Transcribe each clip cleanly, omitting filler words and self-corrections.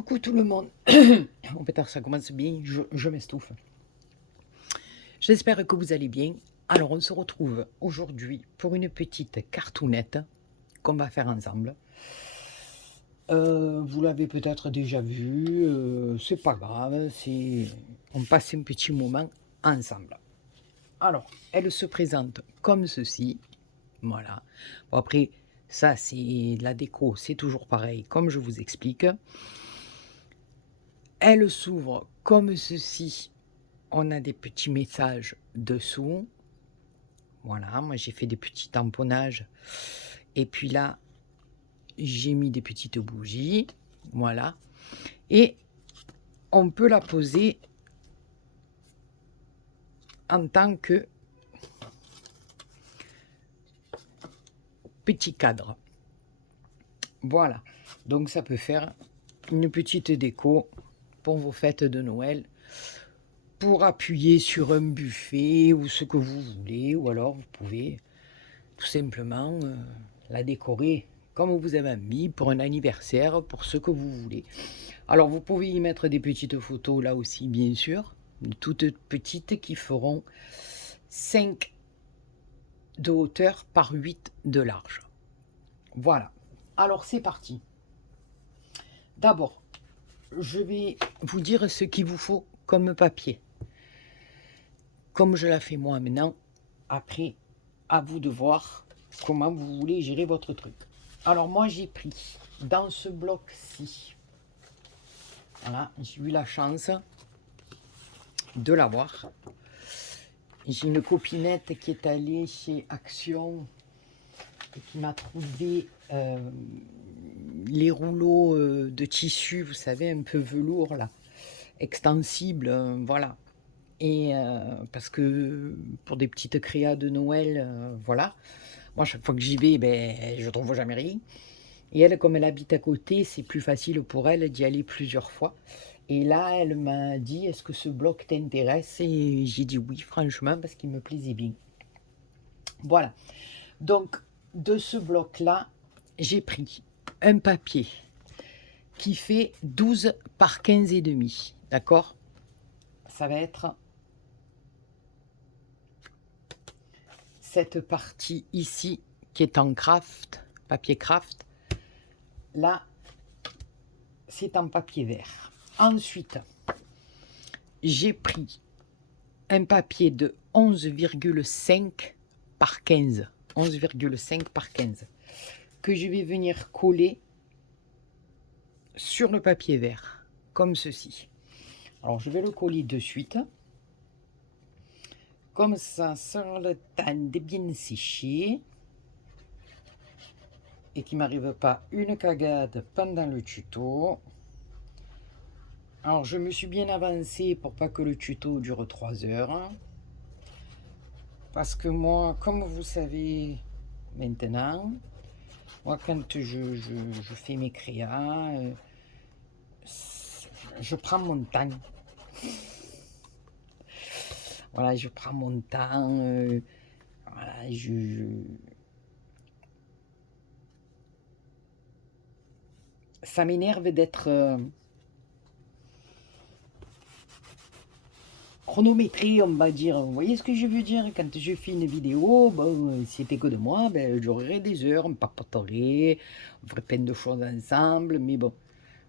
Coucou tout le monde. Oh pétard, ça commence bien, je m'estouffe. J'espère que vous allez bien. Alors, on se retrouve aujourd'hui pour une petite cartoonette qu'on va faire ensemble. Vous l'avez peut-être déjà vu, c'est pas grave, on passe un petit moment ensemble. Alors, elle se présente comme ceci. Voilà. Bon, après, ça, c'est de la déco, c'est toujours pareil, comme je vous explique. Elle s'ouvre comme ceci. On a des petits messages dessous. Voilà, moi j'ai fait des petits tamponnages. Et puis là, j'ai mis des petites bougies. Voilà. Et on peut la poser en tant que petit cadre. Voilà. Donc ça peut faire une petite déco pour vos fêtes de Noël, pour appuyer sur un buffet ou ce que vous voulez, ou alors vous pouvez tout simplement la décorer comme vous avez envie, pour un anniversaire, pour ce que vous voulez. Alors vous pouvez y mettre des petites photos là aussi, bien sûr, toutes petites, qui feront 5 de hauteur par 8 de large. Voilà. Alors c'est parti. D'abord, je vais vous dire ce qu'il vous faut comme papier. Comme je la fais moi maintenant, après, à vous de voir comment vous voulez gérer votre truc. Alors moi j'ai pris dans ce bloc-ci, voilà, j'ai eu la chance de l'avoir. J'ai une copinette qui est allée chez Action et qui m'a trouvé les rouleaux de tissu, vous savez, un peu velours là, extensible, voilà. Et parce que pour des petites créas de Noël, voilà. Moi, chaque fois que j'y vais, ben, je trouve jamais rien. Et elle, comme elle habite à côté, c'est plus facile pour elle d'y aller plusieurs fois. Et là, elle m'a dit, est-ce que ce bloc t'intéresse? Et j'ai dit oui, franchement, parce qu'il me plaisait bien. Voilà. Donc, de ce bloc-là, j'ai pris un papier qui fait 12 par 15 et demi. D'accord? Ça va être cette partie ici qui est en craft, papier craft. Là, c'est en papier vert. Ensuite, j'ai pris un papier de 11,5 par 15. 11,5 par 15. Que je vais venir coller sur le papier vert, comme ceci. Alors, je vais le coller de suite. Comme ça le temps de bien sécher. Et qu'il ne m'arrive pas une cagade pendant le tuto. Alors, je me suis bien avancé pour pas que le tuto dure 3 heures. Parce que moi, comme vous savez maintenant, moi, quand je fais mes créas, je prends mon temps. Voilà, je prends mon temps. Voilà, ça m'énerve d'être chronométré, on va dire. Vous voyez ce que je veux dire? Quand je fais une vidéo, bon, si c'était que de moi, ben, j'aurais des heures, on papoterait, on ferait plein de choses ensemble, mais bon,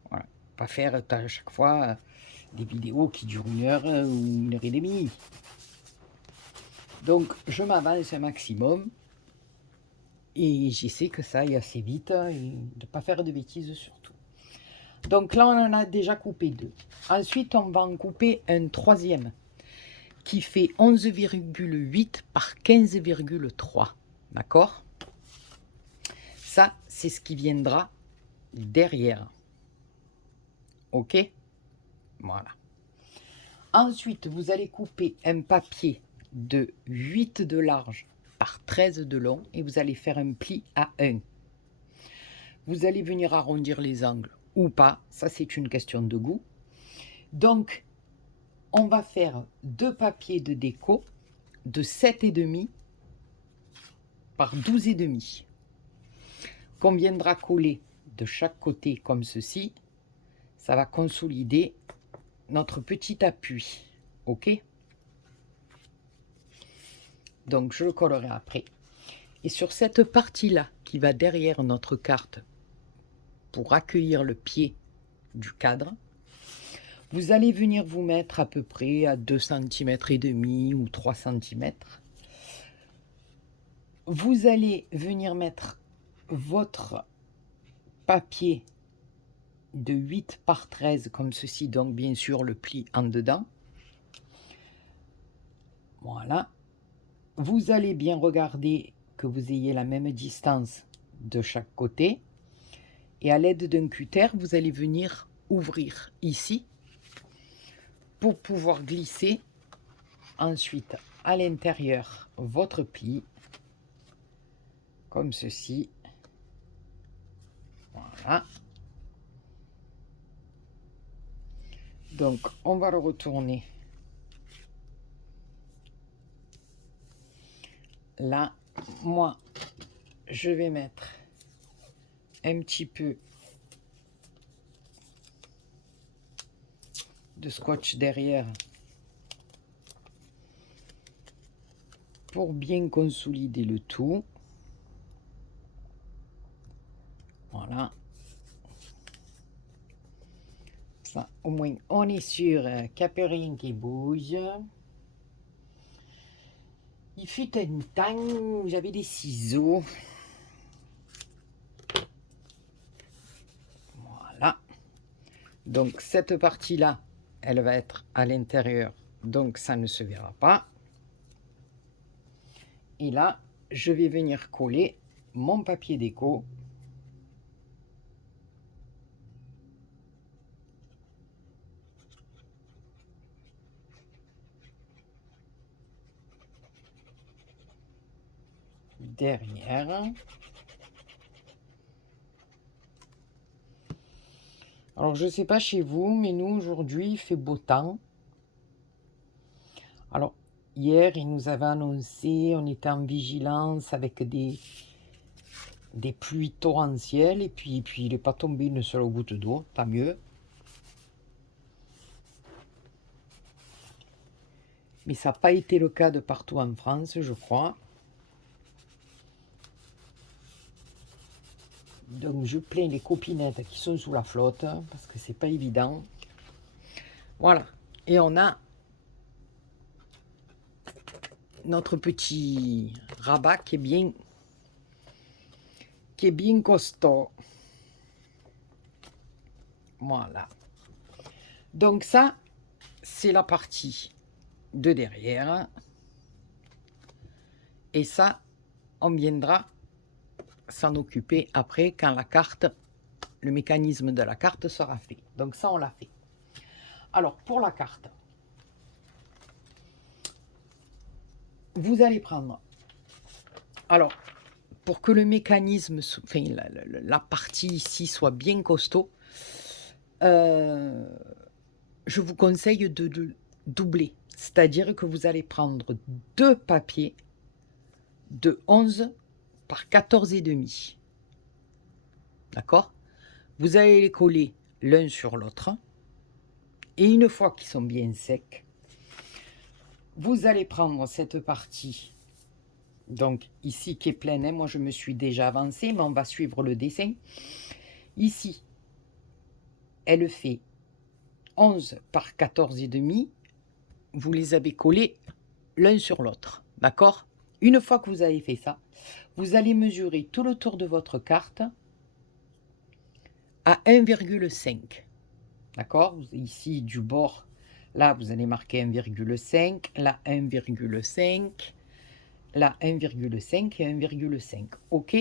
voilà. Pas faire à chaque fois des vidéos qui durent 1 heure ou 1 heure et demie. Donc, je m'avance un maximum et j'essaie que ça aille assez vite et de ne pas faire de bêtises surtout. Donc là, on en a déjà coupé 2. Ensuite, on va en couper un troisième qui fait 11,8 par 15,3. D'accord? Ça, c'est ce qui viendra derrière. Ok? Voilà. Ensuite, vous allez couper un papier de 8 de large par 13 de long et vous allez faire un pli à 1. Vous allez venir arrondir les angles ou pas, ça c'est une question de goût. Donc, on va faire 2 papiers de déco de 7,5 par 12,5 qu'on viendra coller de chaque côté comme ceci. Ça va consolider notre petit appui. OK? Donc, je le collerai après. Et sur cette partie-là, qui va derrière notre carte, pour accueillir le pied du cadre, vous allez venir vous mettre à peu près à 2 cm et demi ou 3 cm. Vous allez venir mettre votre papier de 8 par 13 comme ceci, donc bien sûr le pli en dedans. Voilà. Vous allez bien regarder que vous ayez la même distance de chaque côté. Et à l'aide d'un cutter, vous allez venir ouvrir ici pour pouvoir glisser ensuite à l'intérieur votre pli, comme ceci. Voilà. Donc, on va le retourner là. Moi, je vais mettre un petit peu de scotch derrière pour bien consolider le tout. Voilà. Ça, au moins, on est sûr qu'il n'y a plus rien qui bouge. Il fut un temps où j'avais des ciseaux. Voilà. Donc, cette partie-là, elle va être à l'intérieur. Donc, ça ne se verra pas. Et là, je vais venir coller mon papier déco. Derrière. Alors, je ne sais pas chez vous, mais nous, aujourd'hui, il fait beau temps. Alors, hier, il nous avait annoncé, on était en vigilance avec des pluies torrentielles, et puis il n'est pas tombé une seule goutte d'eau, tant mieux. Mais ça n'a pas été le cas de partout en France, je crois. Donc, je plains les copinettes qui sont sous la flotte, parce que c'est pas évident. Voilà. Et on a notre petit rabat qui est bien costaud. Voilà. Donc ça, c'est la partie de derrière. Et ça, on viendra s'en occuper après quand la carte, le mécanisme de la carte sera fait. Donc ça, on l'a fait. Alors, pour la carte, vous allez prendre... Alors, pour que le mécanisme, enfin, la partie ici soit bien costaud, je vous conseille de doubler. C'est-à-dire que vous allez prendre 2 papiers de 11 par 14 et demi. D'accord? Vous allez les coller l'un sur l'autre. Et une fois qu'ils sont bien secs, vous allez prendre cette partie, donc ici qui est pleine, hein, moi je me suis déjà avancée, mais on va suivre le dessin. Ici, elle fait 11 par 14 et demi. Vous les avez collés l'un sur l'autre, d'accord? Une fois que vous avez fait ça, vous allez mesurer tout le tour de votre carte à 1,5. D'accord? Ici, du bord, là, vous allez marquer 1,5, là, 1,5, là, 1,5 et 1,5. OK?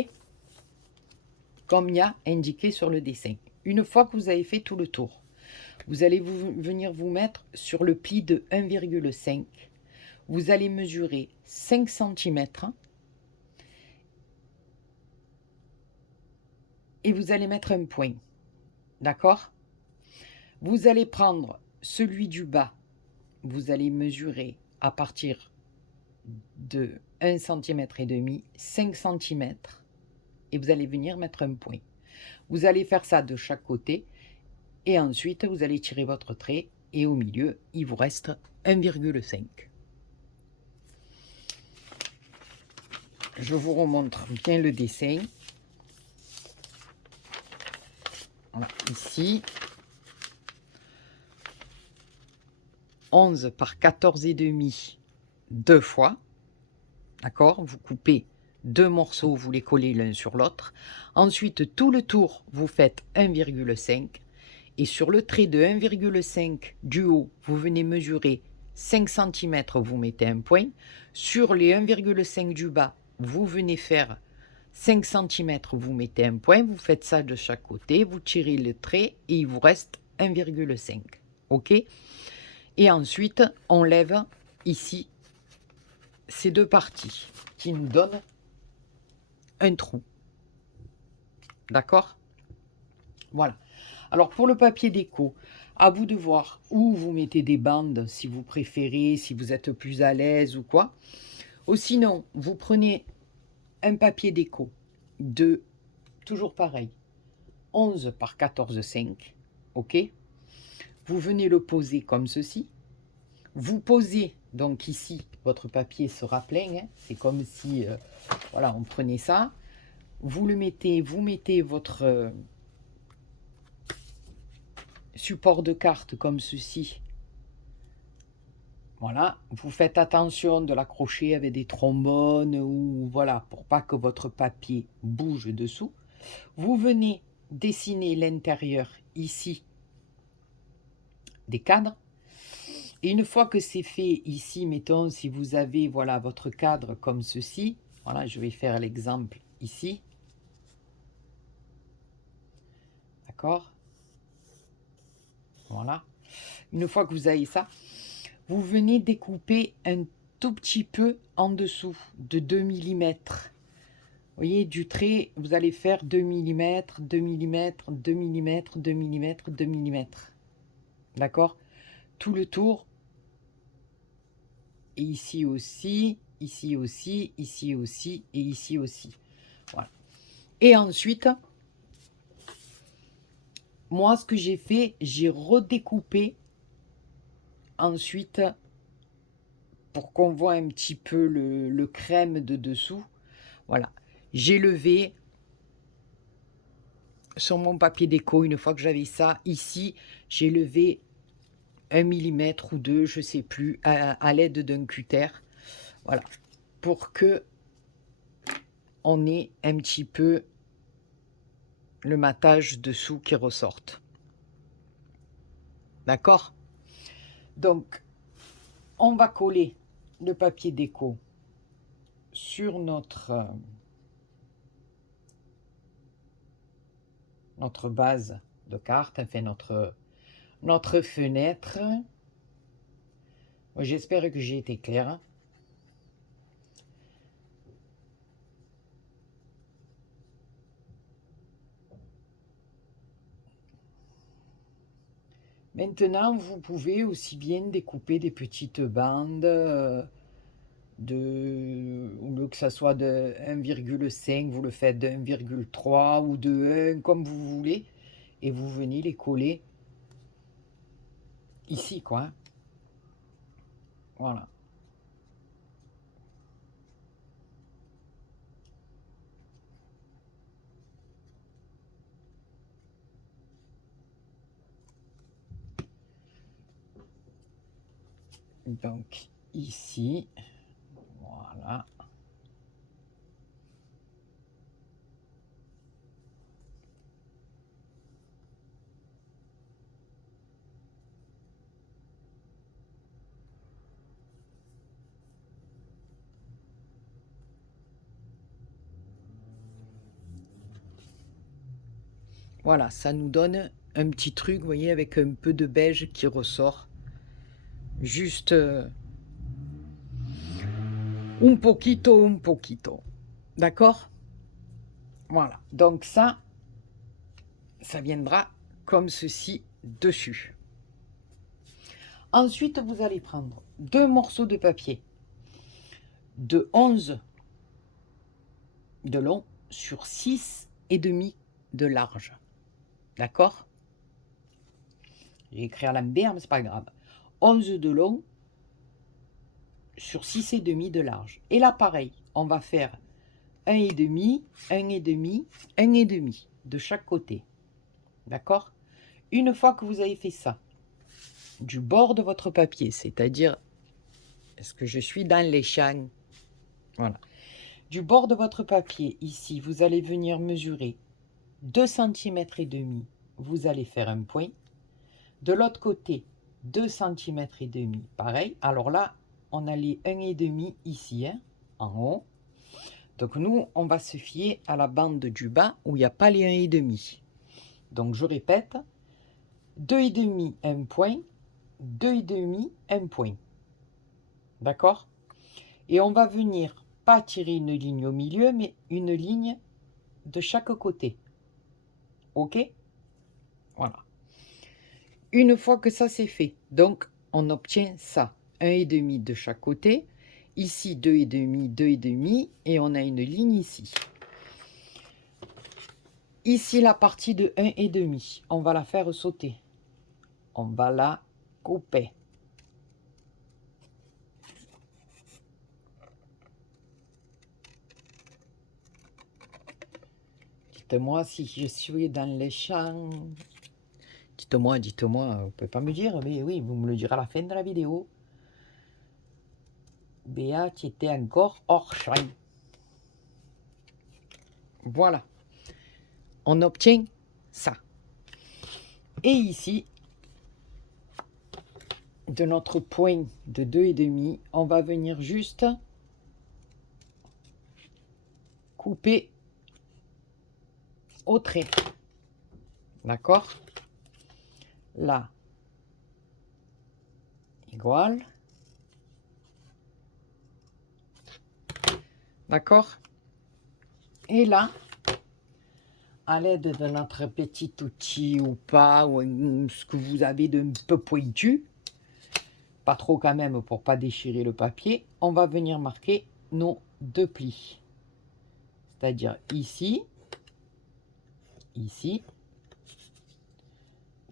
Comme il y a indiqué sur le dessin. Une fois que vous avez fait tout le tour, vous allez venir vous mettre sur le pli de 1,5. Vous allez mesurer 5 cm et vous allez mettre un point. D'accord? Vous allez prendre celui du bas, vous allez mesurer à partir de 1 cm et demi, 5 cm, et vous allez venir mettre un point. Vous allez faire ça de chaque côté, Et ensuite, vous allez tirer votre trait et au milieu, il vous reste 1,5. Je vous remontre bien le dessin. Voilà, ici, 11 par 14,5 deux fois. D'accord? Vous coupez 2 morceaux, vous les collez l'un sur l'autre. Ensuite, tout le tour, vous faites 1,5. Et sur le trait de 1,5 du haut, vous venez mesurer 5 cm, vous mettez un point. Sur les 1,5 du bas, vous venez faire 5 cm, vous mettez un point. Vous faites ça de chaque côté, vous tirez le trait et il vous reste 1,5. OK? Et ensuite, on lève ici ces deux parties qui nous donnent un trou. D'accord? Voilà. Alors pour le papier déco, à vous de voir où vous mettez des bandes si vous préférez, si vous êtes plus à l'aise ou quoi. Ou sinon, vous prenez un papier déco de, toujours pareil, 11 par 14,5. OK? Vous venez le poser comme ceci. Vous posez, donc ici, votre papier sera plein. Hein. C'est comme si, voilà, on prenait ça. Vous le mettez, vous mettez votre support de carte comme ceci. Voilà, vous faites attention de l'accrocher avec des trombones ou voilà, pour pas que votre papier bouge dessous. Vous venez dessiner l'intérieur ici des cadres. Et une fois que c'est fait ici, mettons, si vous avez voilà, votre cadre comme ceci, voilà, je vais faire l'exemple ici. D'accord? Voilà. Une fois que vous avez ça, vous venez découper un tout petit peu en dessous de 2 mm. Vous voyez, du trait, vous allez faire 2 mm, 2 mm, 2 mm, 2 mm, 2 mm. D'accord? Tout le tour. Et ici aussi, ici aussi, ici aussi et ici aussi. Voilà. Et ensuite, moi, ce que j'ai fait, j'ai redécoupé ensuite pour qu'on voit un petit peu le crème de dessous. Voilà. J'ai levé sur mon papier déco, une fois que j'avais ça, ici, j'ai levé 1 mm ou 2, je sais plus, à l'aide d'un cutter. Voilà. Pour que on ait un petit peu le matage dessous qui ressorte. D'accord? Donc, on va coller le papier déco sur notre base de carte, enfin notre fenêtre. J'espère que j'ai été clair. Maintenant, vous pouvez aussi bien découper des petites bandes au lieu que ça soit de 1,5, vous le faites de 1,3 ou de 1, comme vous voulez, et vous venez les coller ici, quoi. Hein. Voilà. Donc, ici, voilà. Voilà, ça nous donne un petit truc, vous voyez, avec un peu de beige qui ressort. Juste un poquito, un poquito. D'accord? Voilà. Donc ça viendra comme ceci dessus. Ensuite, vous allez prendre 2 morceaux de papier de 11 de long sur 6,5 de large. D'accord? J'ai écrit à l'envers, mais c'est pas grave. 11 de long sur 6,5 de large. Et là, pareil, on va faire 1,5, 1,5, 1,5 de chaque côté. D'accord? Une fois que vous avez fait ça, du bord de votre papier, c'est-à-dire, est-ce que je suis dans les champs? Voilà. Du bord de votre papier, ici, vous allez venir mesurer 2 cm et demi. Vous allez faire un point. De l'autre côté, 2 cm et demi. Pareil. Alors là, on a les 1,5 ici, hein, en haut. Donc nous, on va se fier à la bande du bas où il n'y a pas les 1,5. Donc je répète, 2,5, un point, 2,5, un point. D'accord? Et on va venir pas tirer une ligne au milieu, mais une ligne de chaque côté. Ok? Voilà. Une fois que ça c'est fait, donc on obtient ça. 1,5 de chaque côté. Ici 2,5, 2,5 et on a une ligne ici. Ici la partie de 1,5, on va la faire sauter. On va la couper. Dites-moi si je suis dans les champs. Dites-moi, vous ne pouvez pas me dire, mais oui, vous me le direz à la fin de la vidéo. Béa, tu étais encore hors champ. Voilà. On obtient ça. Et ici, de notre point de 2,5, on va venir juste couper au trait. D'accord? Là, égale. D'accord? Et là, à l'aide de notre petit outil ou pas, ou ce que vous avez d'un peu pointu, pas trop quand même pour pas déchirer le papier, on va venir marquer nos 2 plis. C'est-à-dire ici, ici,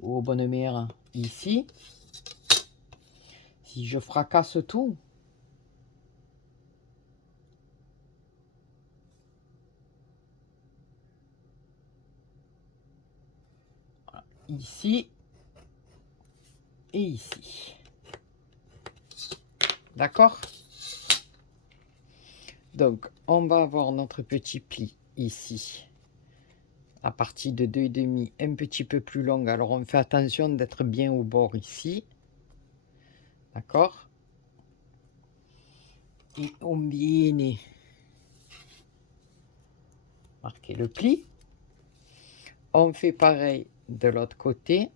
au bonne mère, ici. Si je fracasse tout, voilà, ici et ici. D'accord? Donc, on va avoir notre petit pli ici, à partir de 2,5, un petit peu plus long. Alors, on fait attention d'être bien au bord ici. D'accord? Et on vient marquer le pli. On fait pareil de l'autre côté.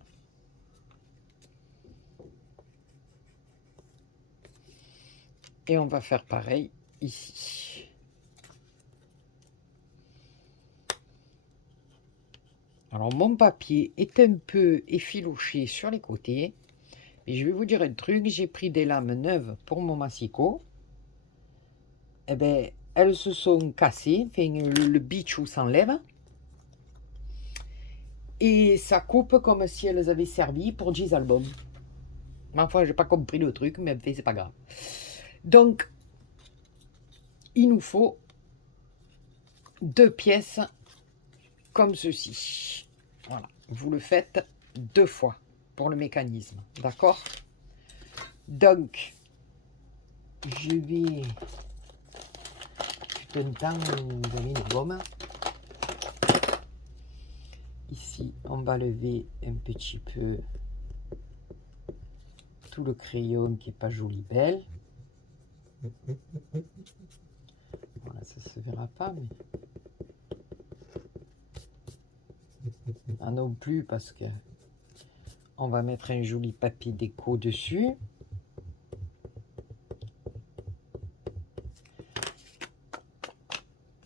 Et on va faire pareil ici. Alors, mon papier est un peu effiloché sur les côtés. Et je vais vous dire un truc, j'ai pris des lames neuves pour mon massicot. Eh bien, elles se sont cassées, enfin, le bichou s'enlève. Et ça coupe comme si elles avaient servi pour 10 albums. Mais enfin, j'ai pas compris le truc, mais enfin, c'est pas grave. Donc, il nous faut 2 pièces comme ceci. Voilà, vous le faites 2 fois pour le mécanisme, d'accord? Donc, je vais... Je donne temps de donner une gomme. Ici, on va lever un petit peu tout le crayon qui n'est pas joli belle. Voilà, ça se verra pas, mais... Ah non plus, parce que on va mettre un joli papier déco dessus.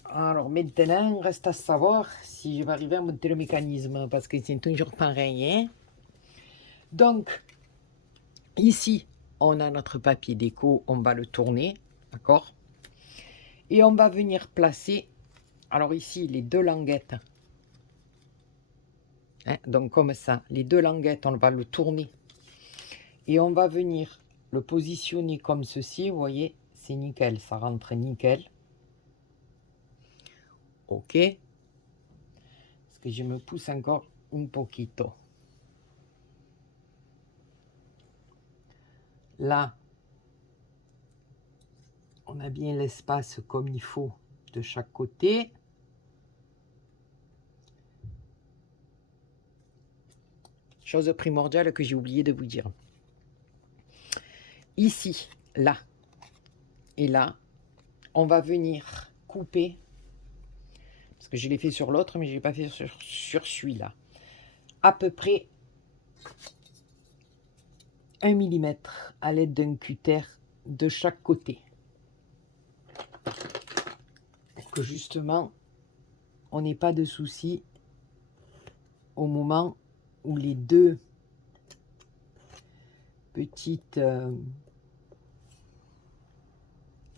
Alors maintenant, reste à savoir si je vais arriver à monter le mécanisme, parce que c'est toujours pareil, hein? Donc, ici, on a notre papier déco, on va le tourner, d'accord? Et on va venir placer, alors ici, les 2 languettes. hein. Donc comme ça, les deux languettes, on va le tourner et on va venir le positionner comme ceci, vous voyez, c'est nickel, ça rentre nickel. OK. Parce que je me pousse encore un poquito. Là, on a bien l'espace comme il faut de chaque côté. Chose primordiale que j'ai oublié de vous dire. Ici, là et là, on va venir couper, parce que je l'ai fait sur l'autre, mais je ne l'ai pas fait sur celui-là, à peu près 1 millimètre à l'aide d'un cutter de chaque côté. Pour que justement, on n'ait pas de soucis au moment où les deux petites...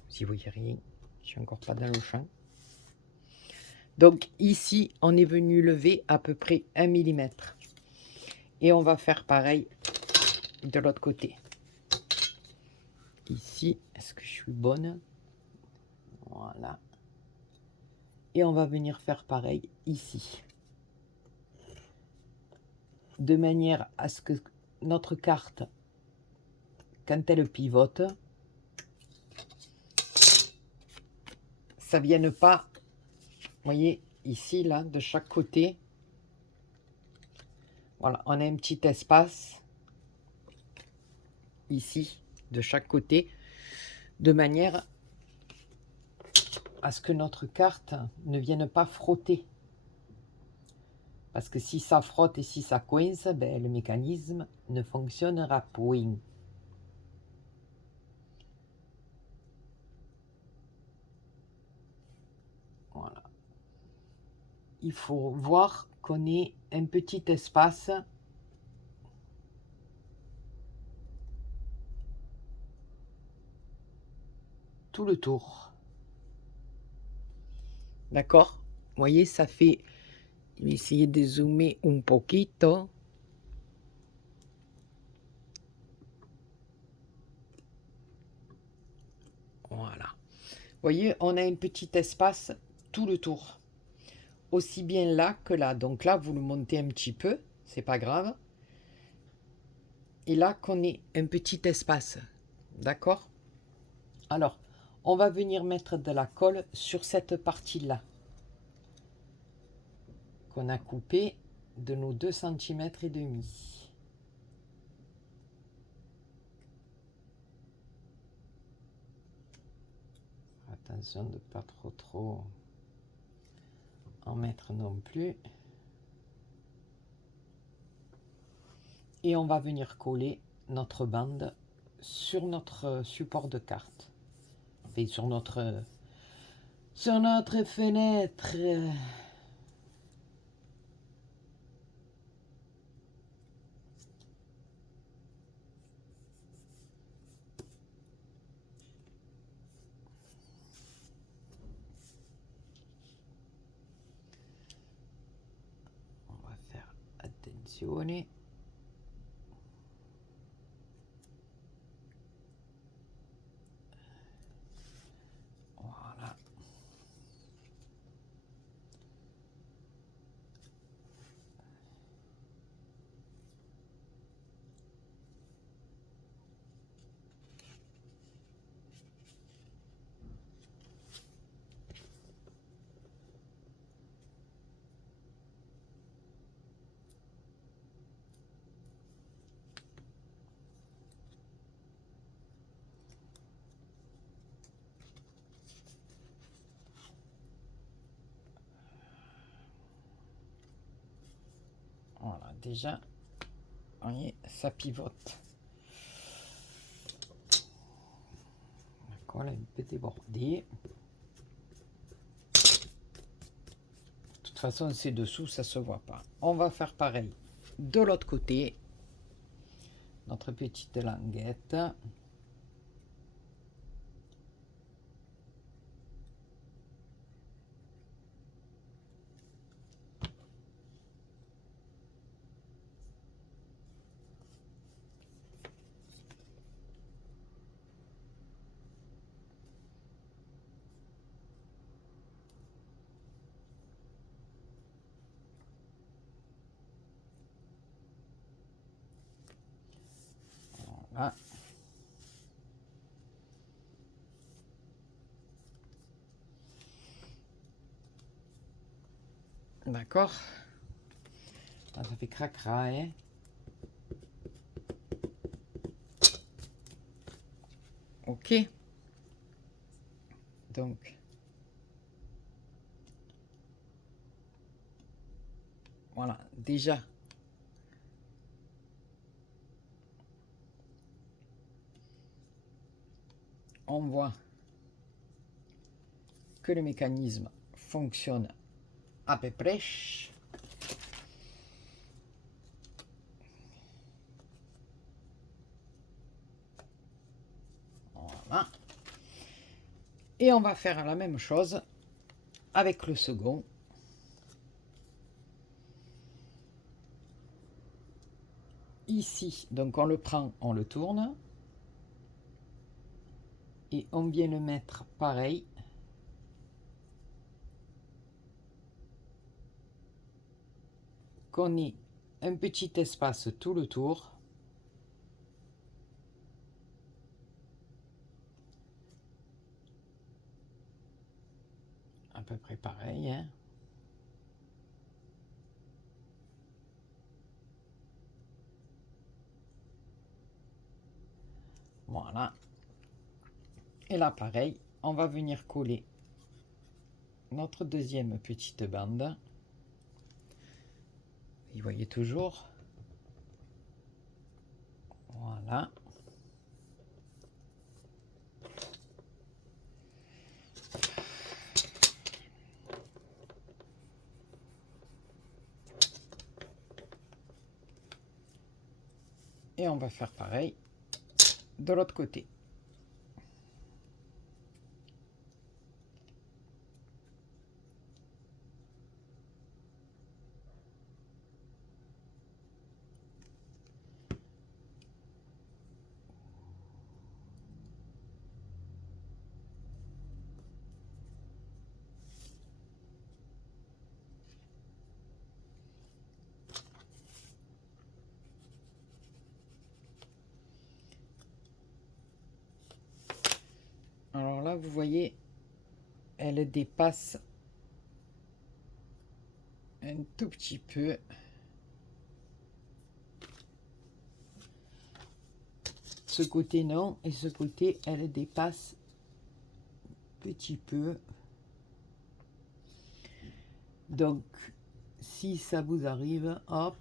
si vous voyez rien, je suis encore pas dans le champ. Donc ici, on est venu lever à peu près 1 millimètre. Et on va faire pareil de l'autre côté. Ici, est-ce que je suis bonne? Voilà. Et on va venir faire pareil ici. De manière à ce que notre carte, quand elle pivote, ça ne vienne pas, vous voyez, ici, là, de chaque côté. Voilà, on a un petit espace ici, de chaque côté, de manière à ce que notre carte ne vienne pas frotter. Parce que si ça frotte et si ça coince, ben, le mécanisme ne fonctionnera point. Voilà. Il faut voir qu'on ait un petit espace tout le tour. D'accord? Vous voyez, ça fait... Je vais essayer de zoomer un poquito. Voilà. Vous voyez, on a un petit espace tout le tour. Aussi bien là que là. Donc là, vous le montez un petit peu, c'est pas grave. Et là, qu'on ait un petit espace. D'accord? Alors, on va venir mettre de la colle sur cette partie-là qu'on a coupée de nos 2,5 cm. Attention de ne pas trop en mettre non plus. Et on va venir coller notre bande sur notre support de carte. Enfin, sur notre fenêtre. On va faire attention. Voilà. Voilà, déjà, vous voyez, ça pivote. La colle est un peu débordée. De toute façon, c'est dessous, ça se voit pas. On va faire pareil de l'autre côté. Notre petite languette. Voilà. D'accord. Ah, ça fait cracra, hein. Ok. Donc, voilà, déjà, on voit que le mécanisme fonctionne à peu près. Voilà. Et on va faire la même chose avec le second. Ici, donc on le prend, on le tourne. Et on vient le mettre pareil. Qu'on ait un petit espace tout le tour. À peu près pareil, hein. Voilà. Et là, pareil, on va venir coller notre deuxième petite bande. Vous voyez toujours. Voilà. Et on va faire pareil de l'autre côté. Alors là, vous voyez, elle dépasse un tout petit peu. Ce côté non, et ce côté, elle dépasse un petit peu. Donc, si ça vous arrive, hop,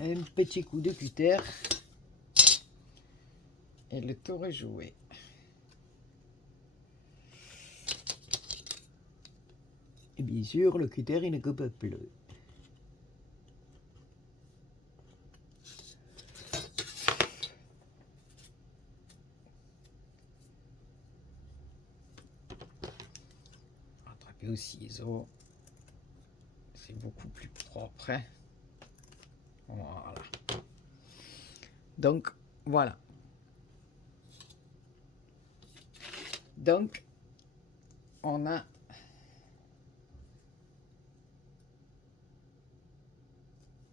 un petit coup de cutter et le tour est joué. Et bien sûr, le cutter, il ne coupe plus. Attraper au ciseau, c'est beaucoup plus propre, hein. Voilà. Donc, voilà. Donc, on a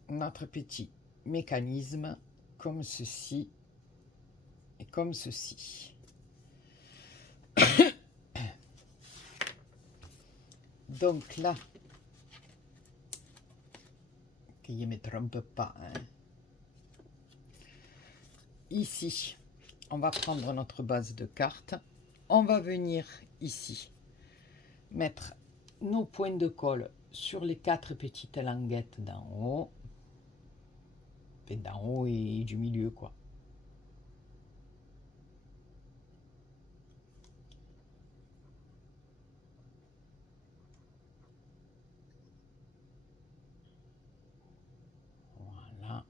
notre petit mécanisme comme ceci et comme ceci. Donc là, que je ne me trompe pas, hein. Ici, on va prendre notre base de cartes. On va venir ici mettre nos points de colle sur les 4 petites languettes d'en haut. Enfin, d'en haut et du milieu, quoi. Voilà.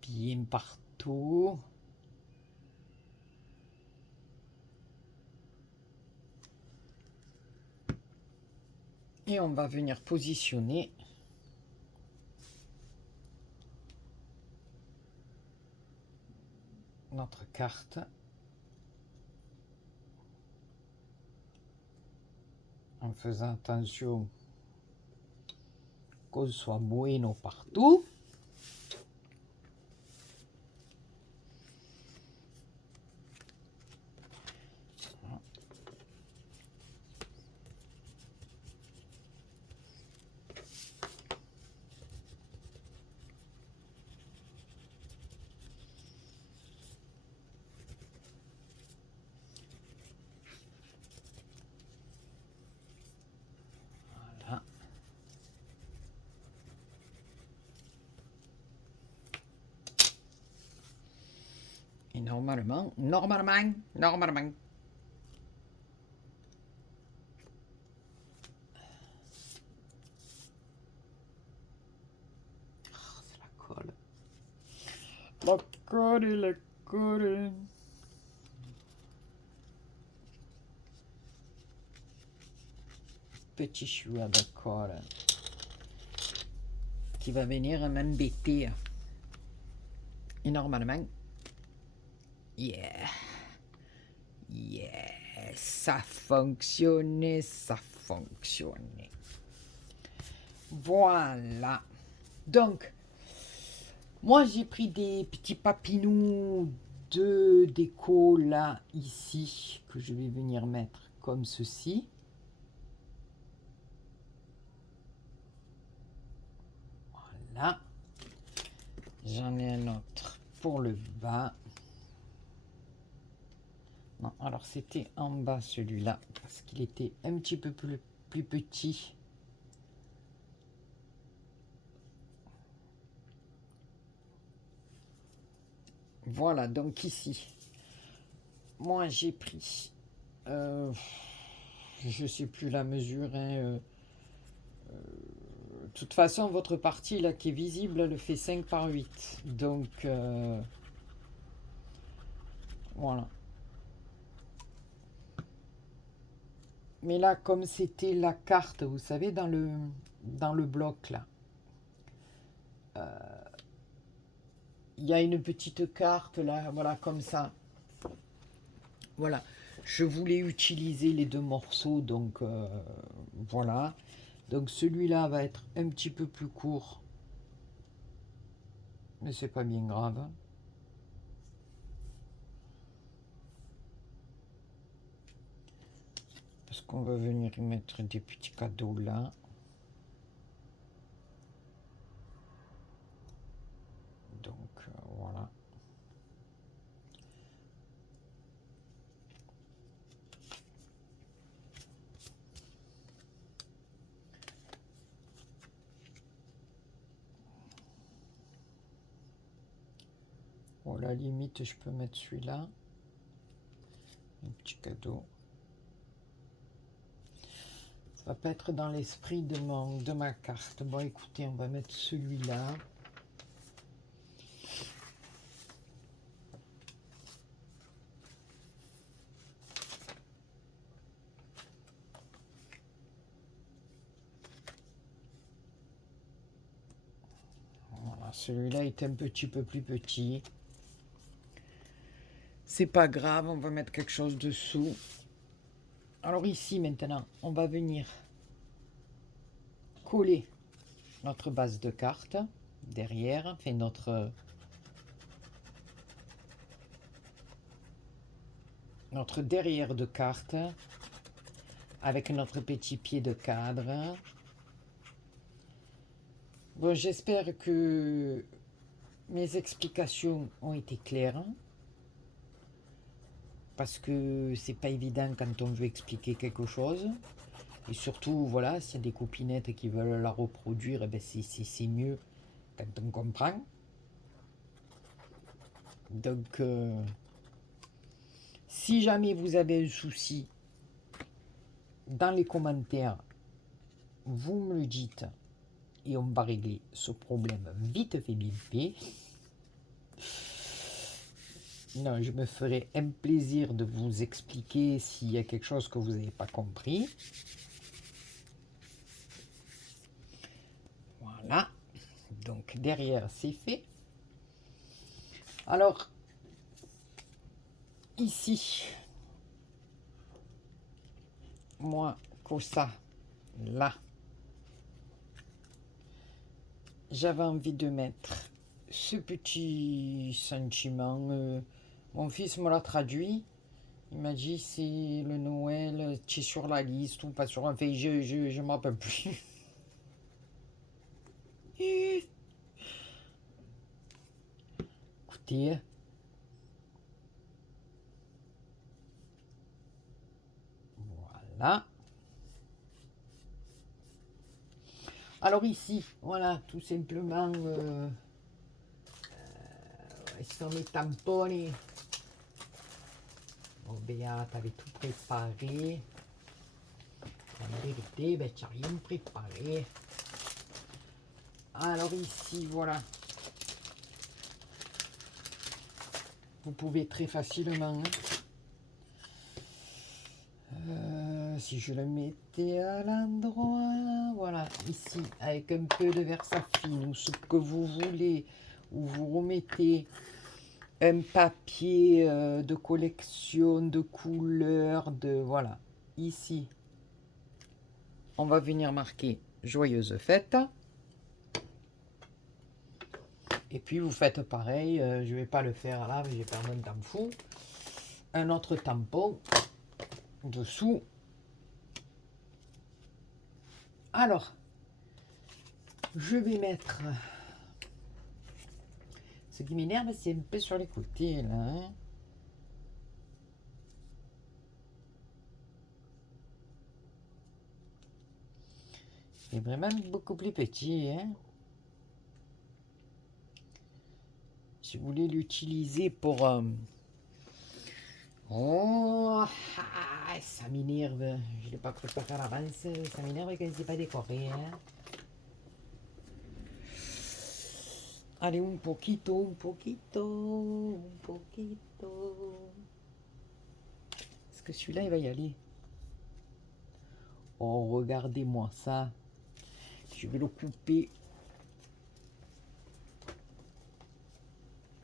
Bien partout. Et on va venir positionner notre carte en faisant attention qu'on soit bueno partout. Voilà. Et normalement, oh, c'est la colle. La colle et la colle. Petit chouette de colle qui va venir m'embêter. Et normalement, yeah, ça fonctionnait, ça fonctionnait. Voilà. Donc, moi j'ai pris des petits papinous de déco là, ici, que je vais venir mettre comme ceci. Voilà. J'en ai un autre pour le bas. Non, alors c'était en bas celui-là, parce qu'il était un petit peu plus petit. Voilà, donc ici, moi j'ai pris, je sais plus la mesure, hein, de toute façon, votre partie là qui est visible, elle fait 5 par 8. Donc, voilà. Mais là, comme c'était la carte, vous savez, dans le bloc là, il y a une petite carte là, voilà, comme ça. Voilà. Je voulais utiliser les deux morceaux, donc voilà. Donc celui-là va être un petit peu plus court. Mais c'est pas bien grave. Parce qu'on va venir y mettre des petits cadeaux là. Donc voilà. Bon, à la limite, je peux mettre celui-là. Un petit cadeau. Ça va pas être dans l'esprit de ma carte. Bon, écoutez, on va mettre celui-là. Voilà, celui-là est un petit peu plus petit. C'est pas grave, on va mettre quelque chose dessous. Alors ici, maintenant, on va venir coller notre base de carte derrière, enfin notre derrière de carte avec notre petit pied de cadre. Bon, j'espère que mes explications ont été claires, parce que c'est pas évident quand on veut expliquer quelque chose. Et surtout, voilà, s'il y a des copinettes qui veulent la reproduire, eh ben c'est mieux quand on comprend. Donc, si jamais vous avez un souci, dans les commentaires, vous me le dites et on va régler ce problème vite fait bien fait. Non, je me ferai un plaisir de vous expliquer s'il y a quelque chose que vous n'avez pas compris. Voilà. Donc derrière, c'est fait. Alors, ici, moi, comme ça, là, j'avais envie de mettre ce petit sentiment. Mon fils me l'a traduit. Il m'a dit c'est le Noël, tu es sur la liste ou pas sur. Enfin, je m'en rappelle plus. Écoutez. Voilà. Alors ici, voilà, tout simplement, sono i tamponi. Oh Béa, t'avais tout préparé. En vérité, ben, tu n'as rien préparé. Alors ici, voilà. Vous pouvez très facilement, si je le mettais à l'endroit, voilà, ici, avec un peu de Versafine ou ce que vous voulez, où vous remettez un papier de collection, de couleurs, de voilà. Ici, on va venir marquer Joyeuse fête. Et puis vous faites pareil, je vais pas le faire là, mais j'ai perdu un temps fou. Un autre tampon dessous. Alors, je vais mettre. Ce qui m'énerve, c'est un peu sur les côtés là. Hein. C'est vraiment beaucoup plus petit. Hein. Si vous voulez l'utiliser pour. Oh, ça m'énerve. Je ne l'ai pas préparé à l'avance. Ça m'énerve quand c'est pas décoré. Hein. Allez, un poquito, un poquito, un poquito. Est-ce que celui-là, il va y aller? Oh, regardez-moi ça. Je vais le couper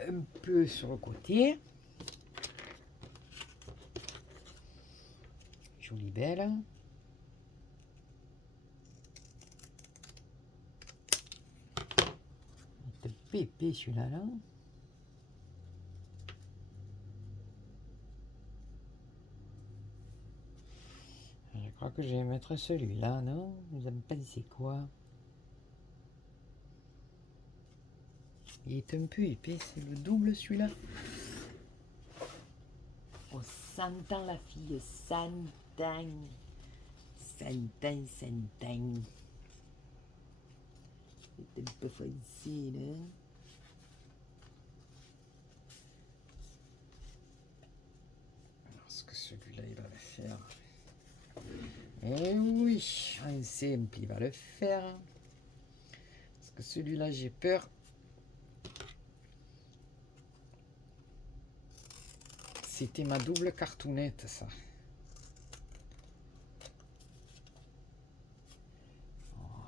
un peu sur le côté. Jolie belle. C'est un peu épais celui-là. Là. Je crois que je vais mettre celui-là, non? Vous avez pas dit c'est quoi? Il est un peu épais, c'est le double celui-là. On s'entend la fille, s'entend. S'entend. C'est un peu facile, hein? Est-ce que celui-là, il va le faire? Eh oui, un simple, il va le faire. Parce que celui-là, j'ai peur. C'était ma double cartoonette, ça.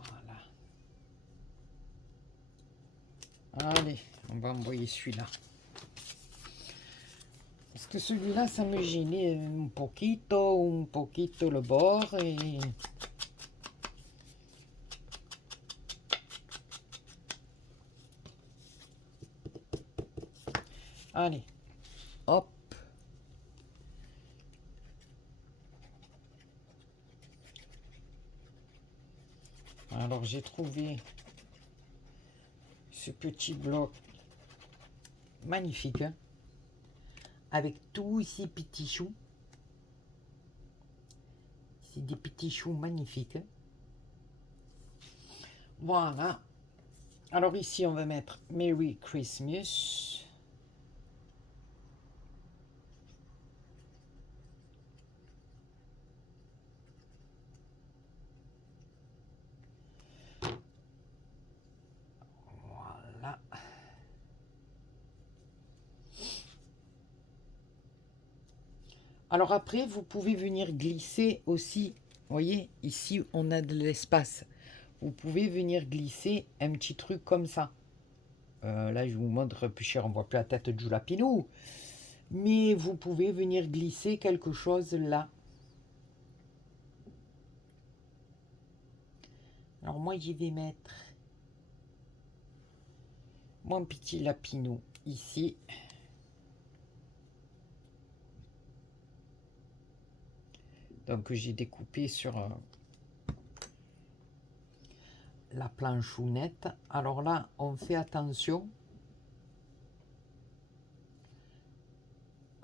Voilà. Allez, on va envoyer celui-là. Parce que celui-là, ça me gênait un poquito le bord et... Allez, hop. Alors j'ai trouvé ce petit bloc magnifique, hein, avec tous ces petits choux. C'est des petits choux magnifiques. Voilà. Alors ici, on va mettre Merry Christmas. Voilà. Alors après, vous pouvez venir glisser aussi. Vous voyez, ici, on a de l'espace. Vous pouvez venir glisser un petit truc comme ça. Là, je vous montre plus cher, on voit plus la tête de Julapinou. Mais vous pouvez venir glisser quelque chose là. Alors moi, j'y vais mettre mon petit lapinou ici. Donc j'ai découpé sur la planchounette. Alors là, on fait attention.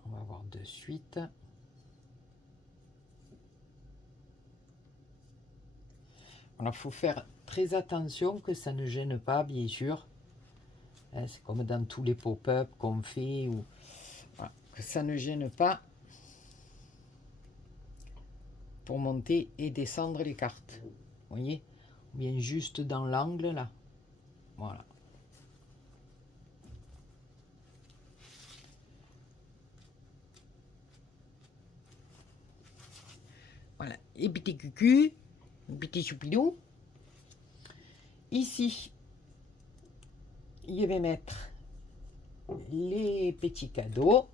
On va voir de suite. Alors, il faut faire très attention que ça ne gêne pas, bien sûr. Hein, c'est comme dans tous les pop-up qu'on fait. Ou... Voilà, que ça ne gêne pas pour monter et descendre les cartes. Vous voyez? On vient juste dans l'angle, là. Voilà. Voilà. Et petit cucu, petit choupidou. Ici, je vais mettre les petits cadeaux.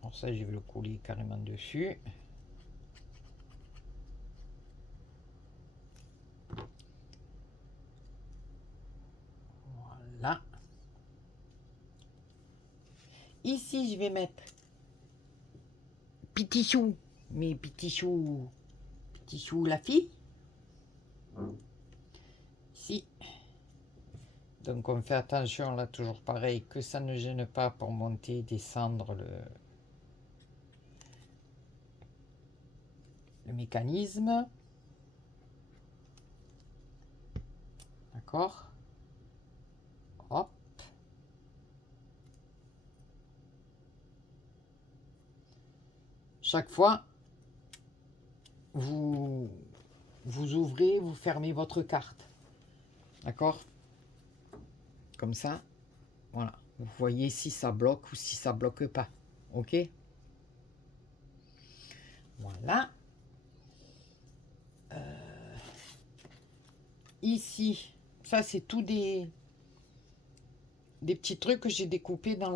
Alors ça, je vais le coller carrément dessus. Voilà. Ici, je vais mettre petit chou, mais petit chou la fille. Ici. Donc on fait attention là, toujours pareil, que ça ne gêne pas pour monter, descendre le mécanisme. D'accord? Hop. Chaque fois, vous ouvrez, vous fermez votre carte. D'accord? Comme ça. Voilà. Vous voyez si ça bloque ou si ça bloque pas. Ok? Voilà. Ici, ça c'est tout des petits trucs que j'ai découpés dans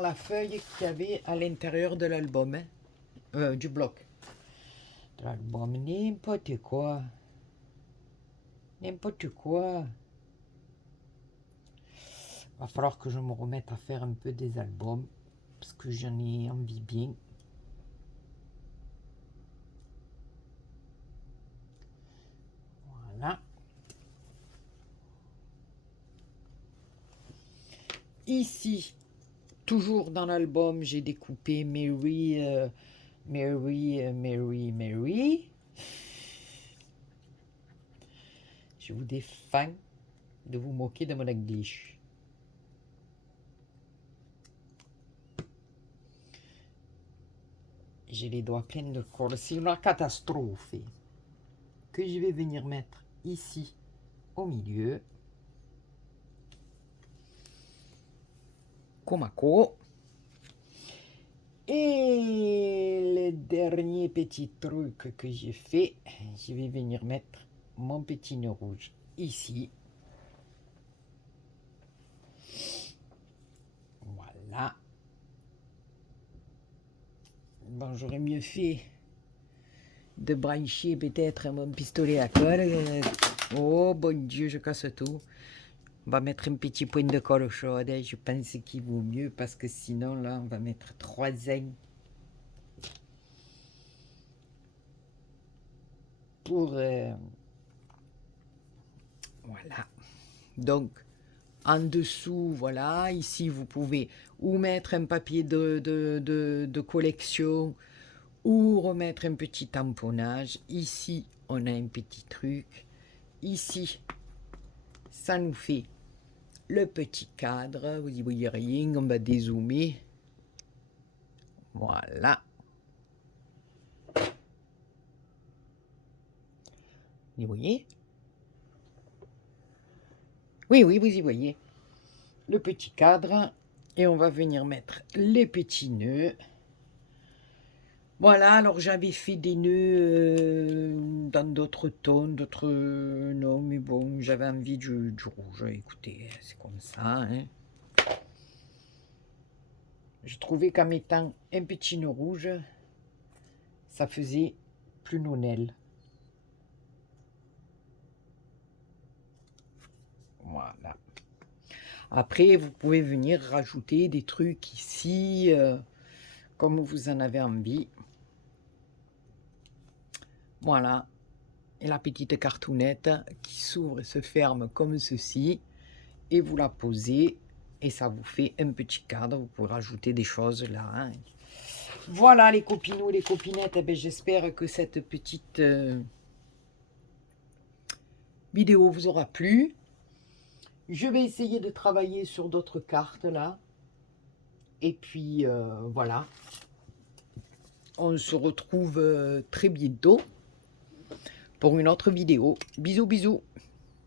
la feuille qu'il y avait à l'intérieur de l'album, hein, du bloc. De l'album, n'importe quoi. N'importe quoi. Va falloir que je me remette à faire un peu des albums, parce que j'en ai envie bien. Voilà. Ici, toujours dans l'album, j'ai découpé Mary. Je vous défends de vous moquer de mon English. J'ai les doigts pleins de colle. C'est une catastrophe. Que je vais venir mettre ici, au milieu. Komako. Et le dernier petit truc que j'ai fait, je vais venir mettre mon petit nœud rouge ici. Voilà. Bon, j'aurais mieux fait de brancher peut-être mon pistolet à colle. Oh bon Dieu, je casse tout. On va mettre un petit point de colle chaude. Je pense qu'il vaut mieux parce que sinon, là, on va mettre 3 ans pour... voilà. Donc, en dessous, voilà, ici, vous pouvez ou mettre un papier de collection ou remettre un petit tamponnage. Ici, on a un petit truc. Ici, ça nous fait le petit cadre. Vous n'y voyez rien, on va dézoomer. Voilà. Vous y voyez? Oui, oui, vous y voyez. Le petit cadre. Et on va venir mettre les petits nœuds. Voilà, alors j'avais fait des nœuds dans d'autres tons, d'autres... non, mais bon, j'avais envie du rouge. Écoutez, c'est comme ça. Hein. Je trouvais qu'en mettant un petit nœud rouge, ça faisait plus Nonel. Voilà. Après, vous pouvez venir rajouter des trucs ici, comme vous en avez envie. Voilà. Et la petite cartounette qui s'ouvre et se ferme comme ceci. Et vous la posez et ça vous fait un petit cadre. Vous pouvez rajouter des choses là, hein. Voilà les copinous, les copinettes. Eh ben, j'espère que cette petite vidéo vous aura plu. Je vais essayer de travailler sur d'autres cartes là. Et puis voilà. On se retrouve très bientôt pour une autre vidéo. Bisous, bisous.